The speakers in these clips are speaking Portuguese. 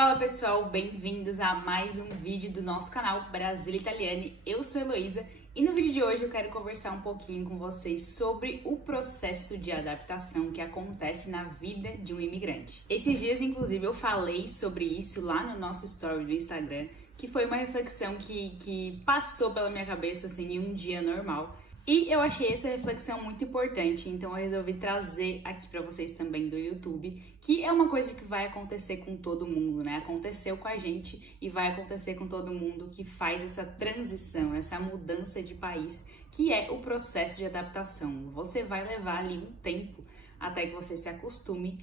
Fala pessoal, bem-vindos a mais um vídeo do nosso canal Brasília Italiane. Eu sou a Heloísa e no vídeo de hoje eu quero conversar um pouquinho com vocês sobre o processo de adaptação que acontece na vida de um imigrante. Esses dias, inclusive, eu falei sobre isso lá no nosso story do Instagram, que foi uma reflexão que passou pela minha cabeça assim, em um dia normal. E eu achei essa reflexão muito importante, então eu resolvi trazer aqui pra vocês também do YouTube, que é uma coisa que vai acontecer com todo mundo, né? Aconteceu com a gente e vai acontecer com todo mundo que faz essa transição, essa mudança de país, que é o processo de adaptação. Você vai levar ali um tempo até que você se acostume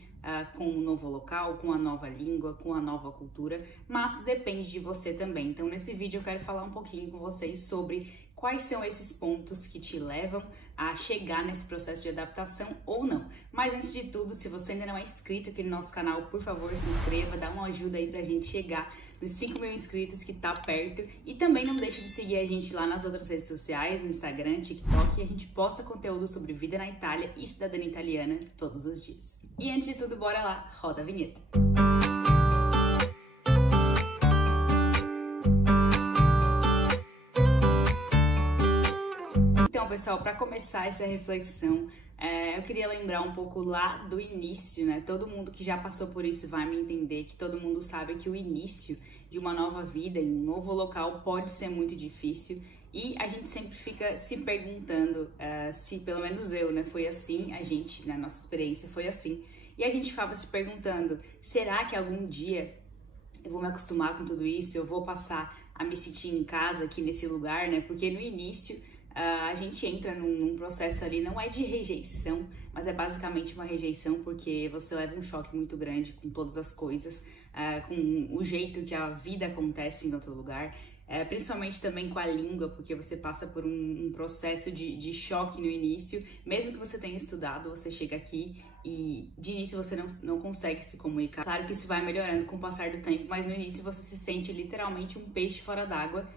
com o novo local, com a nova língua, com a nova cultura, mas depende de você também. Então nesse vídeo eu quero falar um pouquinho com vocês sobre quais são esses pontos que te levam a chegar nesse processo de adaptação ou não. Mas antes de tudo, se você ainda não é inscrito aqui no nosso canal, por favor, se inscreva, dá uma ajuda aí pra gente chegar nos 5 mil inscritos que tá perto. E também não deixe de seguir a gente lá nas outras redes sociais, no Instagram, TikTok, e a gente posta conteúdo sobre vida na Itália e cidadania italiana todos os dias. E antes de tudo, bora lá, roda a vinheta. Então, pessoal, para começar essa reflexão, eu queria lembrar um pouco lá do início, né? Todo mundo que já passou por isso vai me entender, que todo mundo sabe que o início de uma nova vida em um novo local pode ser muito difícil e a gente sempre fica se perguntando se, pelo menos eu, né, foi assim, a gente, na nossa experiência foi assim, e a gente ficava se perguntando, será que algum dia eu vou me acostumar com tudo isso, eu vou passar a me sentir em casa aqui nesse lugar, né? Porque no início a gente entra num processo ali, não é de rejeição, mas é basicamente uma rejeição porque você leva um choque muito grande com todas as coisas, com o jeito que a vida acontece em outro lugar, principalmente também com a língua, porque você passa por um processo de choque no início, mesmo que você tenha estudado, você chega aqui e de início você não consegue se comunicar. Claro que isso vai melhorando com o passar do tempo, mas no início você se sente literalmente um peixe fora d'água.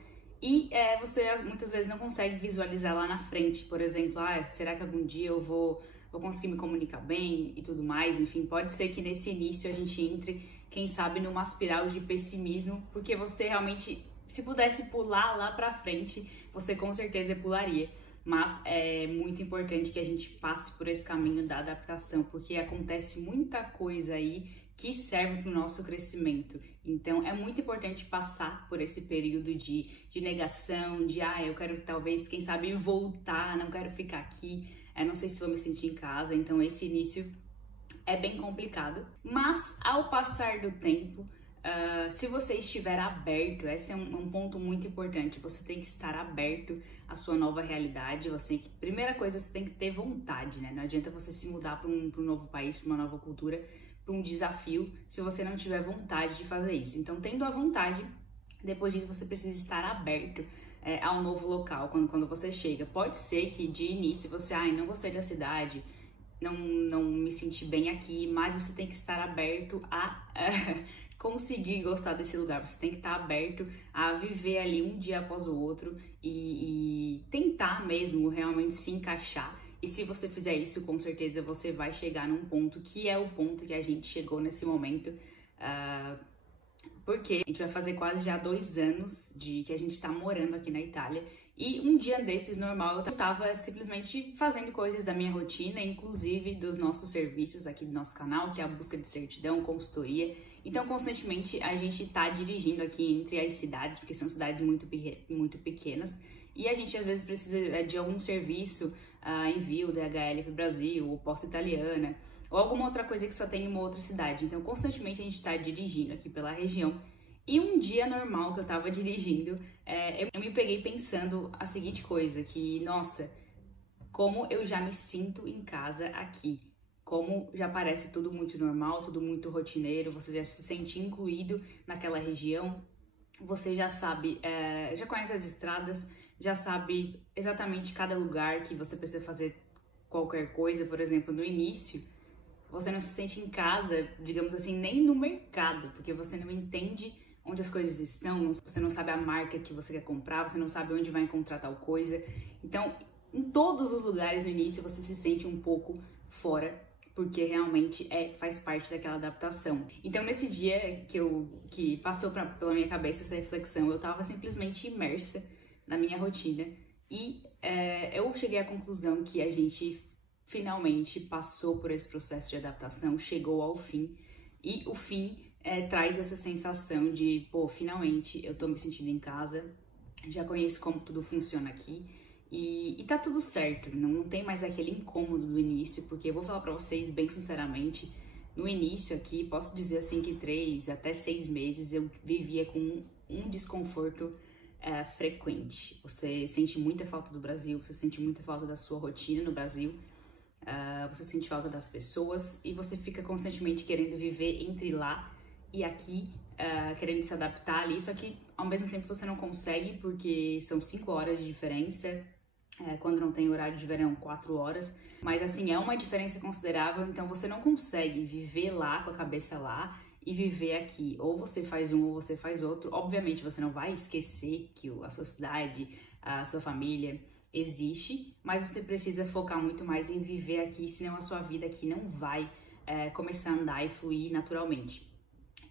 E você muitas vezes não consegue visualizar lá na frente, por exemplo, será que algum dia eu vou conseguir me comunicar bem e tudo mais, enfim, pode ser que nesse início a gente entre, quem sabe, numa espiral de pessimismo, porque você realmente, se pudesse pular lá pra frente, você com certeza pularia. Mas é muito importante que a gente passe por esse caminho da adaptação, porque acontece muita coisa aí que serve para o nosso crescimento. Então é muito importante passar por esse período de negação, de eu quero talvez, quem sabe, voltar, não quero ficar aqui, não sei se vou me sentir em casa. Então esse início é bem complicado, mas ao passar do tempo, se você estiver aberto, esse é um ponto muito importante, você tem que estar aberto à sua nova realidade, primeira coisa, você tem que ter vontade, né? Não adianta você se mudar para um novo país, para uma nova cultura, para um desafio, se você não tiver vontade de fazer isso. Então, tendo a vontade, depois disso você precisa estar aberto ao novo local, quando você chega. Pode ser que de início você, não gostei da cidade, não me senti bem aqui, mas você tem que estar aberto a conseguir gostar desse lugar, você tem que estar aberto a viver ali um dia após o outro e tentar mesmo realmente se encaixar. E se você fizer isso, com certeza você vai chegar num ponto que é o ponto que a gente chegou nesse momento, porque a gente vai fazer quase já 2 anos que a gente está morando aqui na Itália. E um dia desses normal, eu tava simplesmente fazendo coisas da minha rotina, inclusive dos nossos serviços aqui do nosso canal, que é a busca de certidão, consultoria. Então, constantemente, a gente tá dirigindo aqui entre as cidades, porque são cidades muito pequenas, e a gente às vezes precisa de algum serviço, envio DHL para o Brasil, ou posta italiana, ou alguma outra coisa que só tem em uma outra cidade. Então, constantemente a gente tá dirigindo aqui pela região. E um dia normal que eu tava dirigindo, eu me peguei pensando a seguinte coisa, que, nossa, como eu já me sinto em casa aqui. Como já parece tudo muito normal, tudo muito rotineiro, você já se sente incluído naquela região, você já sabe, já conhece as estradas, já sabe exatamente cada lugar que você precisa fazer qualquer coisa. Por exemplo, no início, você não se sente em casa, digamos assim, nem no mercado, porque você não entende onde as coisas estão, você não sabe a marca que você quer comprar, você não sabe onde vai encontrar tal coisa. Então, em todos os lugares no início, você se sente um pouco fora porque realmente faz parte daquela adaptação. Então, nesse dia que passou pela minha cabeça essa reflexão, eu estava simplesmente imersa na minha rotina e eu cheguei à conclusão que a gente finalmente passou por esse processo de adaptação, chegou ao fim, e o fim traz essa sensação de, pô, finalmente eu tô me sentindo em casa, já conheço como tudo funciona aqui, e tá tudo certo, não tem mais aquele incômodo do início, porque eu vou falar pra vocês bem sinceramente, no início aqui, posso dizer assim que 3 até 6 meses eu vivia com um desconforto frequente. Você sente muita falta do Brasil, você sente muita falta da sua rotina no Brasil, você sente falta das pessoas e você fica constantemente querendo viver entre lá e aqui, querendo se adaptar ali, só que ao mesmo tempo você não consegue porque são 5 horas de diferença, quando não tem horário de verão, 4 horas, mas assim, é uma diferença considerável, então você não consegue viver lá com a cabeça lá e viver aqui, ou você faz um ou você faz outro. Obviamente você não vai esquecer que a sua cidade, a sua família existe, mas você precisa focar muito mais em viver aqui, senão a sua vida aqui não vai começar a andar e fluir naturalmente.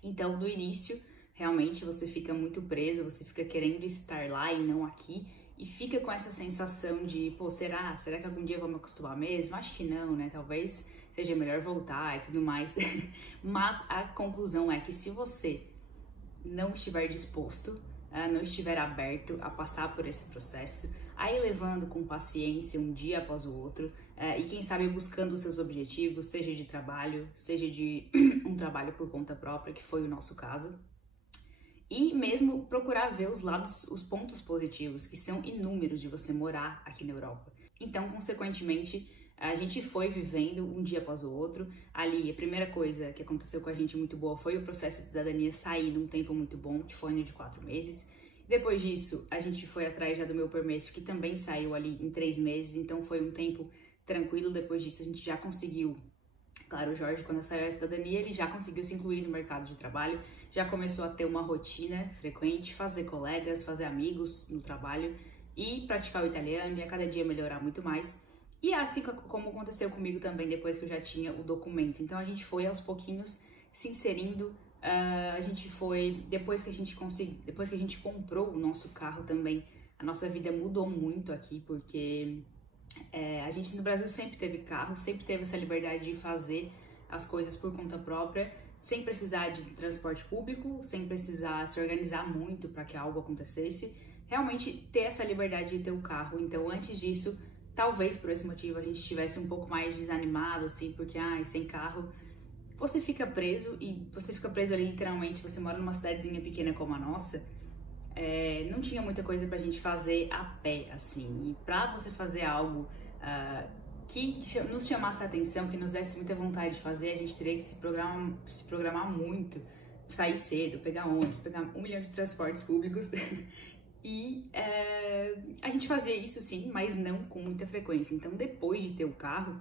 Então, no início, realmente você fica muito preso, você fica querendo estar lá e não aqui, e fica com essa sensação de, pô, será que algum dia eu vou me acostumar mesmo? Acho que não, né? Talvez seja melhor voltar e tudo mais. Mas a conclusão é que se você não estiver disposto, não estiver aberto a passar por esse processo, a ir levando com paciência um dia após o outro, e quem sabe buscando os seus objetivos, seja de trabalho, seja de um trabalho por conta própria, que foi o nosso caso, e mesmo procurar ver os pontos positivos, que são inúmeros de você morar aqui na Europa. Então, consequentemente, a gente foi vivendo um dia após o outro. Ali, a primeira coisa que aconteceu com a gente muito boa foi o processo de cidadania sair num tempo muito bom, que foi de 4 meses. Depois disso, a gente foi atrás já do meu permesso, que também saiu ali em 3 meses, então foi um tempo tranquilo. Depois disso, a gente já conseguiu, claro, o Jorge, quando saiu a cidadania, ele já conseguiu se incluir no mercado de trabalho, já começou a ter uma rotina frequente, fazer colegas, fazer amigos no trabalho e praticar o italiano e a cada dia melhorar muito mais. E é assim como aconteceu comigo também depois que eu já tinha o documento. Então a gente foi aos pouquinhos se inserindo, a gente foi, depois que a gente comprou o nosso carro também, a nossa vida mudou muito aqui, porque a gente no Brasil sempre teve carro, sempre teve essa liberdade de fazer as coisas por conta própria, sem precisar de transporte público, sem precisar se organizar muito para que algo acontecesse, realmente ter essa liberdade de ter o carro. Então antes disso, talvez por esse motivo a gente estivesse um pouco mais desanimado, assim, porque sem carro você fica preso, e você fica preso ali literalmente. Você mora numa cidadezinha pequena como a nossa, não tinha muita coisa pra gente fazer a pé, assim, e pra você fazer algo que nos chamasse a atenção, que nos desse muita vontade de fazer, a gente teria que se programar muito, sair cedo, pegar ônibus, pegar 1 milhão de transportes públicos. E a gente fazia isso sim, mas não com muita frequência. Então, depois de ter o carro,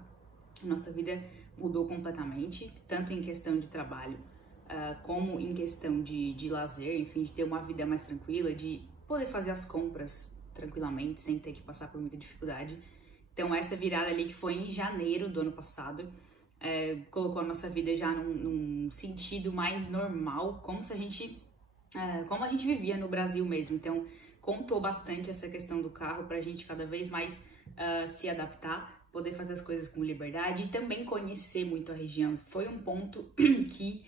nossa vida mudou completamente, tanto em questão de trabalho, como em questão de lazer, enfim, de ter uma vida mais tranquila, de poder fazer as compras tranquilamente, sem ter que passar por muita dificuldade. Então, essa virada ali, que foi em janeiro do ano passado, colocou a nossa vida já num sentido mais normal, como a gente vivia no Brasil mesmo. Então, contou bastante essa questão do carro pra gente cada vez mais se adaptar, poder fazer as coisas com liberdade e também conhecer muito a região. Foi um ponto que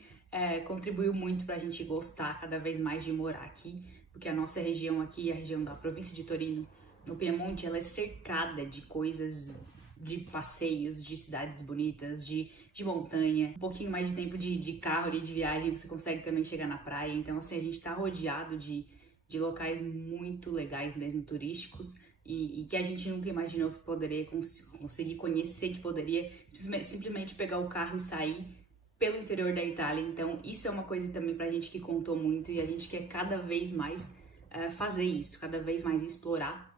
contribuiu muito pra gente gostar cada vez mais de morar aqui, porque a nossa região aqui, a região da província de Torino, no Piemonte, ela é cercada de coisas, de passeios, de cidades bonitas, de montanha, um pouquinho mais de tempo de carro ali, de viagem, você consegue também chegar na praia. Então, assim, a gente tá rodeado de locais muito legais mesmo, turísticos, e que a gente nunca imaginou que poderia conseguir conhecer, que poderia simplesmente pegar o carro e sair pelo interior da Itália. Então, isso é uma coisa também pra gente que contou muito, e a gente quer cada vez mais fazer isso, cada vez mais explorar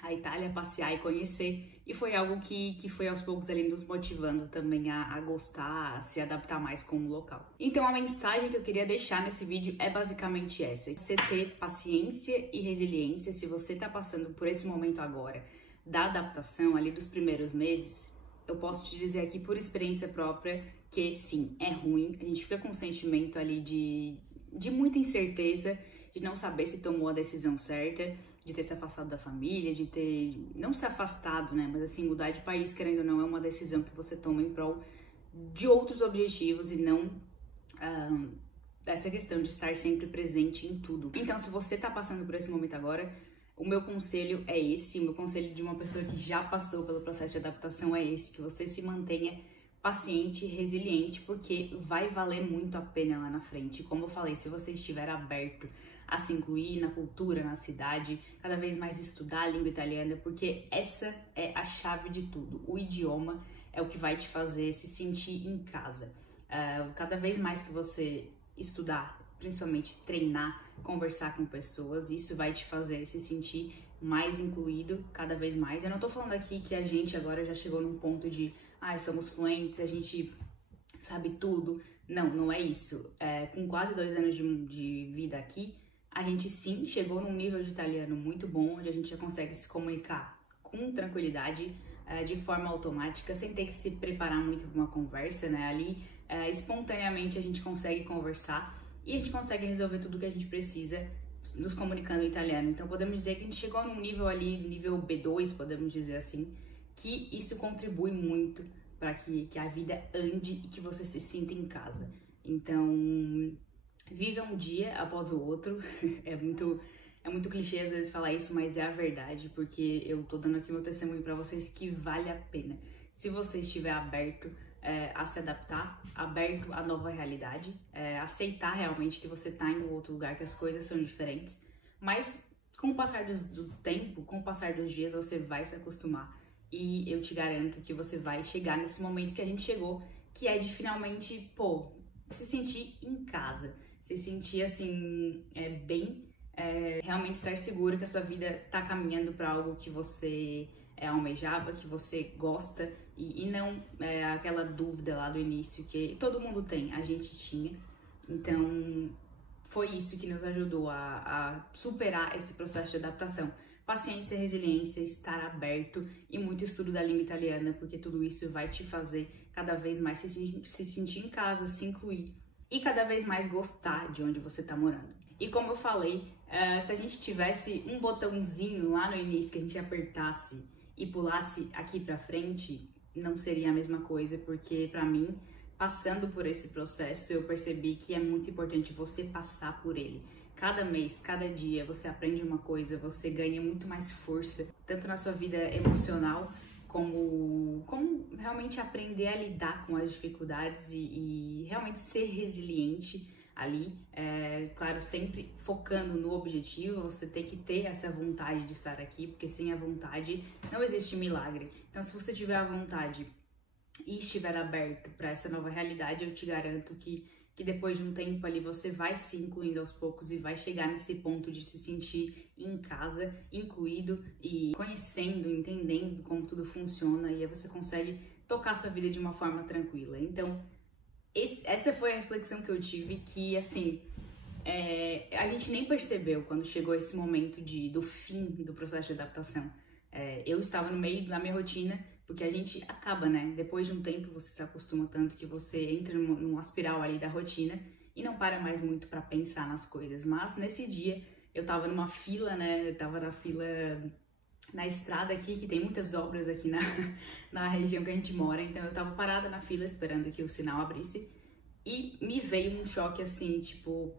a Itália, passear e conhecer, e foi algo que foi aos poucos ali nos motivando também a gostar, a se adaptar mais com o local. Então a mensagem que eu queria deixar nesse vídeo é basicamente essa: você ter paciência e resiliência. Se você tá passando por esse momento agora da adaptação ali dos primeiros meses, eu posso te dizer aqui por experiência própria que sim, é ruim. A gente fica com um sentimento ali de muita incerteza, de não saber se tomou a decisão certa, de ter se afastado da família, de ter, não se afastado, né, mas assim, mudar de país, querendo ou não, é uma decisão que você toma em prol de outros objetivos e não essa questão de estar sempre presente em tudo. Então, se você tá passando por esse momento agora, o meu conselho é esse, o meu conselho de uma pessoa que já passou pelo processo de adaptação é esse, que você se mantenha paciente e resiliente, porque vai valer muito a pena lá na frente. Como eu falei, se você estiver aberto a se incluir na cultura, na cidade, cada vez mais estudar a língua italiana, porque essa é a chave de tudo. O idioma é o que vai te fazer se sentir em casa. Cada vez mais que você estudar, principalmente treinar, conversar com pessoas, isso vai te fazer se sentir mais incluído cada vez mais. Eu não tô falando aqui que a gente agora já chegou num ponto de somos fluentes, a gente sabe tudo. Não, não é isso. Com quase 2 anos de vida aqui, a gente sim chegou num nível de italiano muito bom, onde a gente já consegue se comunicar com tranquilidade, de forma automática, sem ter que se preparar muito para uma conversa, né? Ali, espontaneamente a gente consegue conversar e a gente consegue resolver tudo o que a gente precisa nos comunicando em italiano. Então podemos dizer que a gente chegou num nível ali, nível B2, podemos dizer assim, que isso contribui muito para que a vida ande e que você se sinta em casa. Então, viva um dia após o outro. É muito clichê às vezes falar isso, mas é a verdade, porque eu tô dando aqui meu testemunho para vocês que vale a pena. Se você estiver aberto a se adaptar, aberto à nova realidade, aceitar realmente que você tá em um outro lugar, que as coisas são diferentes, mas com o passar do tempo, com o passar dos dias, você vai se acostumar e eu te garanto que você vai chegar nesse momento que a gente chegou, que é de finalmente, se sentir em casa, se sentir assim, realmente estar seguro que a sua vida tá caminhando para algo que você almejava, que você gosta e não aquela dúvida lá do início que todo mundo tem, a gente tinha. Então, foi isso que nos ajudou a superar esse processo de adaptação. Paciência, resiliência, estar aberto e muito estudo da língua italiana, porque tudo isso vai te fazer cada vez mais se sentir em casa, se incluir e cada vez mais gostar de onde você está morando. E como eu falei, se a gente tivesse um botãozinho lá no início que a gente apertasse e pulasse aqui pra frente, não seria a mesma coisa, porque pra mim, passando por esse processo, eu percebi que é muito importante você passar por ele. Cada mês, cada dia, você aprende uma coisa, você ganha muito mais força, tanto na sua vida emocional, como realmente aprender a lidar com as dificuldades e realmente ser resiliente ali, claro, sempre focando no objetivo. Você tem que ter essa vontade de estar aqui, porque sem a vontade não existe milagre. Então, se você tiver a vontade e estiver aberto para essa nova realidade, eu te garanto que depois de um tempo ali você vai se incluindo aos poucos e vai chegar nesse ponto de se sentir em casa, incluído e conhecendo, entendendo como tudo funciona, e aí você consegue tocar sua vida de uma forma tranquila. Então, essa foi a reflexão que eu tive, que assim, a gente nem percebeu quando chegou esse momento do fim do processo de adaptação. Eu estava no meio da minha rotina, porque a gente acaba, né? Depois de um tempo você se acostuma tanto que você entra numa espiral ali da rotina e não para mais muito para pensar nas coisas. Mas nesse dia eu tava numa fila, né? Eu tava na fila na estrada aqui, que tem muitas obras aqui na região que a gente mora, então eu tava parada na fila esperando que o sinal abrisse e me veio um choque assim, tipo,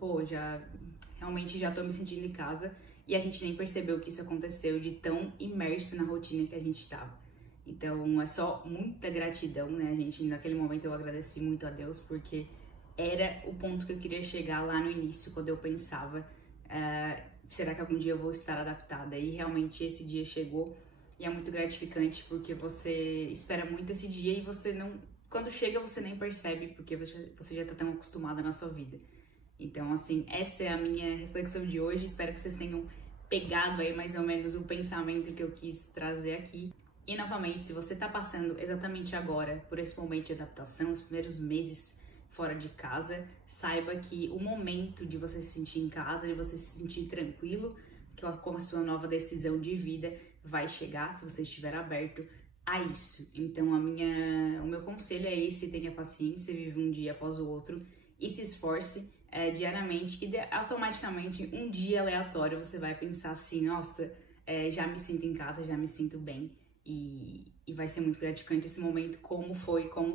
realmente já tô me sentindo em casa, e a gente nem percebeu que isso aconteceu de tão imerso na rotina que a gente tava. Então é só muita gratidão, né, gente? Naquele momento eu agradeci muito a Deus, porque era o ponto que eu queria chegar lá no início, quando eu pensava, será que algum dia eu vou estar adaptada? E realmente esse dia chegou, e é muito gratificante, porque você espera muito esse dia e você não... Quando chega, você nem percebe, porque você já tá tão acostumada na sua vida. Então, assim, essa é a minha reflexão de hoje. Espero que vocês tenham pegado aí mais ou menos o pensamento que eu quis trazer aqui. E, novamente, se você tá passando exatamente agora por esse momento de adaptação, os primeiros meses fora de casa, saiba que o momento de você se sentir em casa, de você se sentir tranquilo, com a sua nova decisão de vida vai chegar, se você estiver aberto a isso. Então o meu conselho é esse: tenha paciência, vive um dia após o outro e se esforce diariamente, que automaticamente um dia aleatório você vai pensar assim, nossa, já me sinto em casa, já me sinto bem, e vai ser muito gratificante esse momento, como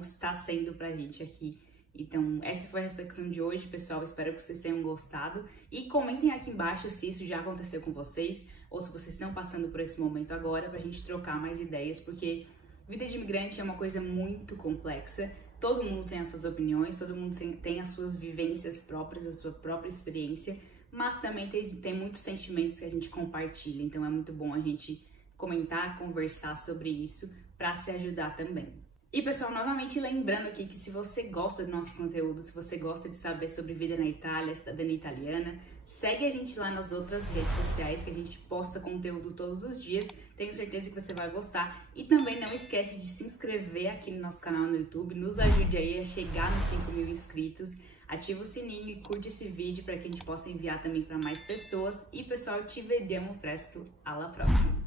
está sendo pra gente aqui. Então, essa foi a reflexão de hoje, pessoal. Espero que vocês tenham gostado. E comentem aqui embaixo se isso já aconteceu com vocês, ou se vocês estão passando por esse momento agora, pra gente trocar mais ideias, porque vida de imigrante é uma coisa muito complexa. Todo mundo tem as suas opiniões, todo mundo tem as suas vivências próprias, a sua própria experiência, mas também tem muitos sentimentos que a gente compartilha. Então, é muito bom a gente comentar, conversar sobre isso pra se ajudar também. E pessoal, novamente lembrando aqui que se você gosta do nosso conteúdo, se você gosta de saber sobre vida na Itália, cidadania italiana, segue a gente lá nas outras redes sociais, que a gente posta conteúdo todos os dias. Tenho certeza que você vai gostar. E também não esquece de se inscrever aqui no nosso canal no YouTube, nos ajude aí a chegar nos 5.000 inscritos. Ativa o sininho e curte esse vídeo para que a gente possa enviar também para mais pessoas. E pessoal, ci vediamo presto, alla prossima!